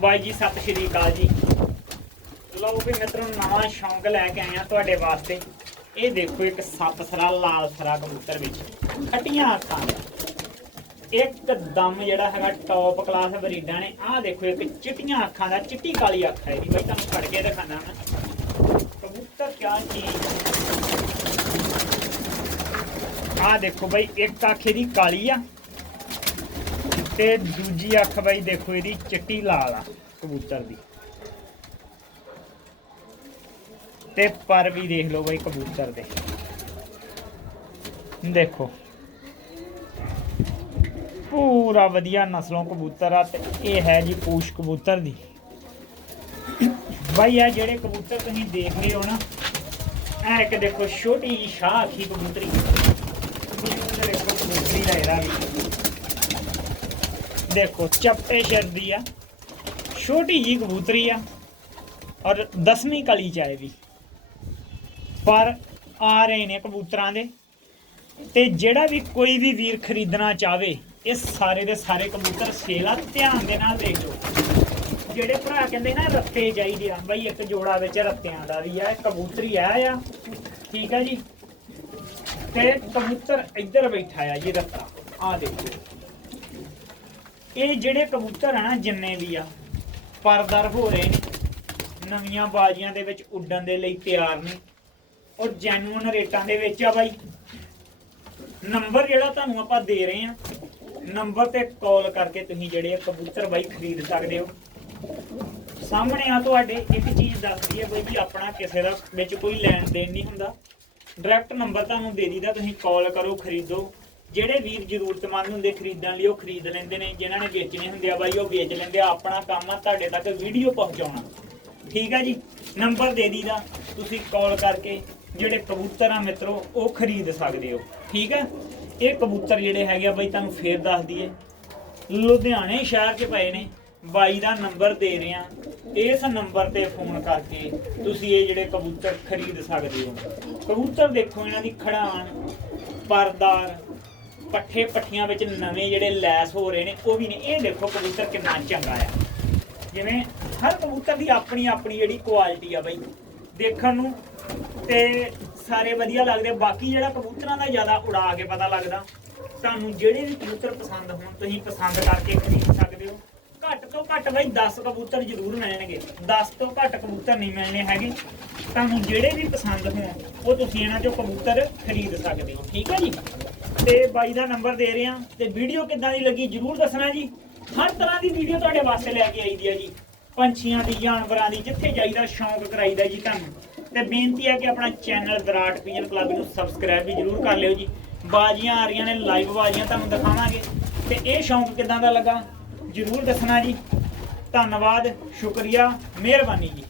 ਬਾਈ ਜੀ, ਸਤਿ ਸ਼੍ਰੀ ਅਕਾਲ ਜੀ। ਲਓ ਵੀ ਮਿੱਤਰੋ ਨਵਾਂ ਸ਼ੌਂਕ ਲੈ ਕੇ ਆਇਆ ਤੁਹਾਡੇ ਵਾਸਤੇ। ਇਹ ਦੇਖੋ ਇੱਕ ਸੱਤ ਸਰਾ ਲਾਲ ਸਰਾ ਕਬੂਤਰ ਵਿੱਚ। ਖੱਟੀਆਂ ਅੱਖਾਂ ਇੱਕ ਦਮ ਜਿਹੜਾ ਹੈਗਾ ਟੌਪ ਕਲਾਸ ਬਰੀਡਾਂ ਨੇ, ਆਹ ਦੇਖੋ ਇੱਕ ਚਿੱਟੀਆਂ ਅੱਖਾਂ ਦਾ, ਚਿੱਟੀ ਕਾਲੀ ਅੱਖ ਹੈ ਜੀ ਬਾਈ, ਤੁਹਾਨੂੰ ਫੜ ਕੇ ਦਿਖਾਣਾ ਮੈਂ। ਕਬੂਤਰ ਕਿਆ ਚੀਜ਼ ਆਹ ਦੇਖੋ ਬਾਈ, ਇੱਕ ਅੱਖ ਇਹਦੀ ਕਾਲੀ ਆ। ਤੇ ਦੂਜੀ ਅੱਖ ਬਾਈ ਦੇਖੋ ਇਹਦੀ ਚਿੱਟੀ ਲਾਲ ਆ ਕਬੂਤਰ ਦੀ। ਤੇ ਪਰ ਵੀ ਦੇਖ ਲਓ ਬਾਈ ਕਬੂਤਰ ਦੇ। ਦੇਖੋ। ਪੂਰਾ ਵਧੀਆ ਨਸਲੋਂ ਕਬੂਤਰ ਆ ਤੇ ਇਹ ਹੈ ਜੀ ਪੂਛ ਕਬੂਤਰ ਦੀ। ਬਾਈ ਇਹ ਜਿਹੜੇ ਕਬੂਤਰ ਤੁਸੀਂ ਦੇਖ ਰਹੇ ਹੋ ਨਾ, ਇਹ ਇੱਕ ਦੇਖੋ ਛੋਟੀ ਜਿਹੀ ਸ਼ਾਹ ਅੱਖੀ ਕਬੂਤਰੀ। ਦੇਖੋ ਕਬੂਤਰੀ ਦਾ ਇਹਦਾ ਵੀ। ਦੇਖੋ, ਚੱਪੇ ਸ਼ਰ ਆ, ਛੋਟੀ ਜੀ ਕਬੂਤਰੀ ਆ ਔਰ 10ਵੀਂ ਕਲੀ ਚ ਆਏ ਵੀ ਪਰ ਆ ਰਹੇ ਨੇ ਕਬੂਤਰਾਂ ਦੇ ਤੇ ਜਿਹੜਾ ਵੀ ਕੋਈ ਵੀ ਵੀਰ ਖਰੀਦਣਾ ਚਾਵੇ, ਇਹ ਸਾਰੇ ਦੇ ਸਾਰੇ ਕਬੂਤਰ ਸੇਲ ਆ, ਧਿਆਨ ਦੇ ਨਾਲ ਦੇਖ ਜਿਹੜੇ ਭਰਾ ਕਹਿੰਦੇ ਨਾ, ਰੱਤੇ ਚਾਹੀਦੇ ਆ, ਬਈ ਇੱਕ ਜੋੜਾ ਵਿੱਚ ਰੱਤਿਆਂ ਦਾ ਵੀ ਆ ਕਬੂਤਰੀ ਆ ਆ। ਠੀਕ ਆ ਜੀ? ਤੇ ਕਬੂਤਰ ਇੱਧਰ ਬੈਠਾ ਆ ਜੀ ਰੱਤਾ। ਆ ਦੇਖੋ। ਇਹ ਜਿਹੜੇ ਕਬੂਤਰ ਆ ਨਾ ਜਿੰਨੇ ਵੀ ਆ, ਪਰਦਰ ਹੋ ਰਹੇ ਨੇ, ਨਵੀਆਂ ਬਾਜ਼ੀਆਂ ਦੇ ਵਿੱਚ ਉੱਡਣ ਦੇ ਲਈ ਤਿਆਰ ਨੇ। ਔਰ ਜੈਨੂਇਨ ਰੇਟਾਂ ਦੇ ਵਿੱਚ ਆ ਬਾਈ। ਨੰਬਰ ਜਿਹੜਾ ਤੁਹਾਨੂੰ ਆਪਾਂ ਦੇ ਰਹੇ ਆ ਨੰਬਰ ਤੇ ਕਾਲ ਕਰਕੇ ਤੁਸੀਂ ਜਿਹੜੇ ਆ ਕਬੂਤਰ ਬਾਈ ਖਰੀਦ ਸਕਦੇ ਹੋ। ਸਾਹਮਣੇ ਆ ਤੁਹਾਡੇ, ਇੱਕ ਚੀਜ਼ ਦੱਸਦੀ ਹੈ ਬਈ ਜੀ, ਆਪਣਾ ਕਿਸੇ ਦਾ ਵਿੱਚ ਕੋਈ ਲੈਣ ਦੇਣ ਨਹੀਂ ਹੁੰਦਾ। ਡਾਇਰੈਕਟ ਨੰਬਰ ਤੁਹਾਨੂੰ ਦੇ ਦੀਦਾ ਤੁਸੀਂ ਕਾਲ ਕਰੋ, ਖਰੀਦੋ। ਜਿਹੜੇ ਵੀਰ ਜ਼ਰੂਰਤਮੰਦ ਹੁੰਦੇ ਖਰੀਦਣ ਲਈ ਉਹ ਖਰੀਦ ਲੈਂਦੇ ਨੇ, ਜਿਨ੍ਹਾਂ ਨੇ ਵੇਚਣੇ ਹੁੰਦੇ ਆ ਬਾਈ, ਉਹ ਵੇਚ ਲੈਂਦੇ ਆ। ਆਪਣਾ ਕੰਮ ਆ, ਤੁਹਾਡੇ ਤੱਕ ਵੀਡੀਓ ਪਹੁੰਚਾਉਣਾ। ਠੀਕ ਆ ਜੀ? ਨੰਬਰ ਦੇ ਦੀਦਾ। ਤੁਸੀਂ ਕਾਲ ਕਰਕੇ ਜਿਹੜੇ ਕਬੂਤਰ ਆ ਮਿੱਤਰੋ, ਉਹ ਖਰੀਦ ਸਕਦੇ ਹੋ। ਠੀਕ ਹੈ ਇਹ ਕਬੂਤਰ ਜਿਹੜੇ ਹੈਗੇ ਆ ਬਾਈ, ਤੁਹਾਨੂੰ ਫੇਰ ਦੱਸ ਦਈਏ। ਲੁਧਿਆਣੇ ਸ਼ਹਿਰ 'ਚ ਪਏ ਨੇ। ਬਾਈ ਦਾ ਨੰਬਰ ਦੇ ਰਹੇ ਆ। ਇਸ ਨੰਬਰ ਤੇ ਫੋਨ ਕਰਕੇ ਤੁਸੀਂ ਇਹ ਜਿਹੜੇ ਕਬੂਤਰ ਖਰੀਦ ਸਕਦੇ ਹੋ। ਕਬੂਤਰ ਦੇਖੋ, ਇਹਨਾਂ ਦੀ ਖੜਾਣ, ਪਰਦਾਰ ਪੱਠੇ ਪੱਠੀਆਂ ਵਿੱਚ ਨਵੇਂ ਜਿਹੜੇ ਲੈਸ ਹੋ ਰਹੇ ਨੇ, ਉਹ ਵੀ ਨੇ। ਇਹ ਦੇਖੋ ਕਬੂਤਰ ਕਿੰਨਾ ਚੰਗਾ ਆ। ਜਿਵੇਂ ਹਰ ਕਬੂਤਰ ਦੀ ਆਪਣੀ ਆਪਣੀ ਜਿਹੜੀ ਕੁਆਲਿਟੀ ਆ ਬਈ। ਦੇਖਣ ਨੂੰ ਤੇ ਸਾਰੇ ਵਧੀਆ ਲੱਗਦੇ। ਬਾਕੀ ਜਿਹੜਾ ਕਬੂਤਰਾਂ ਦਾ ਜ਼ਿਆਦਾ ਉਡਾ ਕੇ ਪਤਾ ਲੱਗਦਾ, ਤੁਹਾਨੂੰ ਜਿਹੜੇ ਵੀ ਕਬੂਤਰ ਪਸੰਦ ਹੋਣ, ਤੁਸੀਂ ਪਸੰਦ ਕਰਕੇ ਖਰੀਦ ਸਕਦੇ ਹੋ। ਘੱਟ ਤੋਂ ਘੱਟ ਬਈ 10 ਕਬੂਤਰ ਜ਼ਰੂਰ ਮਿਲਣਗੇ। 10 ਤੋਂ ਘੱਟ ਕਬੂਤਰ ਨਹੀਂ ਮਿਲਣੇ ਹੈਗੇ। ਤੁਹਾਨੂੰ ਜਿਹੜੇ ਵੀ ਪਸੰਦ ਹੋਣ, ਉਹ ਤੁਸੀਂ ਇਹਨਾਂ ਚੋਂ ਕਬੂਤਰ ਖਰੀਦ ਸਕਦੇ ਹੋ। ਠੀਕ ਹੈ ਜੀ? ਤੇ ਬਾਈ ਦਾ ਨੰਬਰ ਦੇ ਰਹੇ ਆ ਤੇ ਵੀਡੀਓ ਕਿੱਦਾਂ ਦੀ ਲੱਗੀ ਜਰੂਰ ਦੱਸਣਾ ਜੀ। ਹਰ ਤਰ੍ਹਾਂ ਦੀ ਵੀਡੀਓ ਤੁਹਾਡੇ ਵਾਸਤੇ ਲੈ ਕੇ ਆਈ ਦੀ ਹੈ ਜੀ। ਪੰਛੀਆਂ ਦੀ, ਜਾਨਵਰਾਂ ਦੀ, ਜਿੱਥੇ ਜਾਈਦਾ ਸ਼ੌਂਕ ਕਰਾਈਦਾ ਜੀ ਤੁਹਾਨੂੰ। ਤੇ ਬੇਨਤੀ ਹੈ ਕਿ ਆਪਣਾ ਚੈਨਲ ਦਰਾਟ ਪੀਜਨ ਕਲੱਬ ਨੂੰ ਸਬਸਕ੍ਰਾਈਬ ਵੀ ਜਰੂਰ ਕਰ ਲਿਓ ਜੀ। ਬਾਜ਼ੀਆਂ ਆ ਰਹੀਆਂ ਨੇ, ਲਾਈਵ ਬਾਜ਼ੀਆਂ ਤੁਹਾਨੂੰ ਦਿਖਾਵਾਂਗੇ। ਤੇ ਇਹ ਸ਼ੌਂਕ ਕਿੱਦਾਂ ਦਾ ਲੱਗਾ? ਜਰੂਰ ਦੱਸਣਾ ਜੀ। ਧੰਨਵਾਦ, ਸ਼ੁਕਰੀਆ, ਮਿਹਰਬਾਨੀ ਜੀ।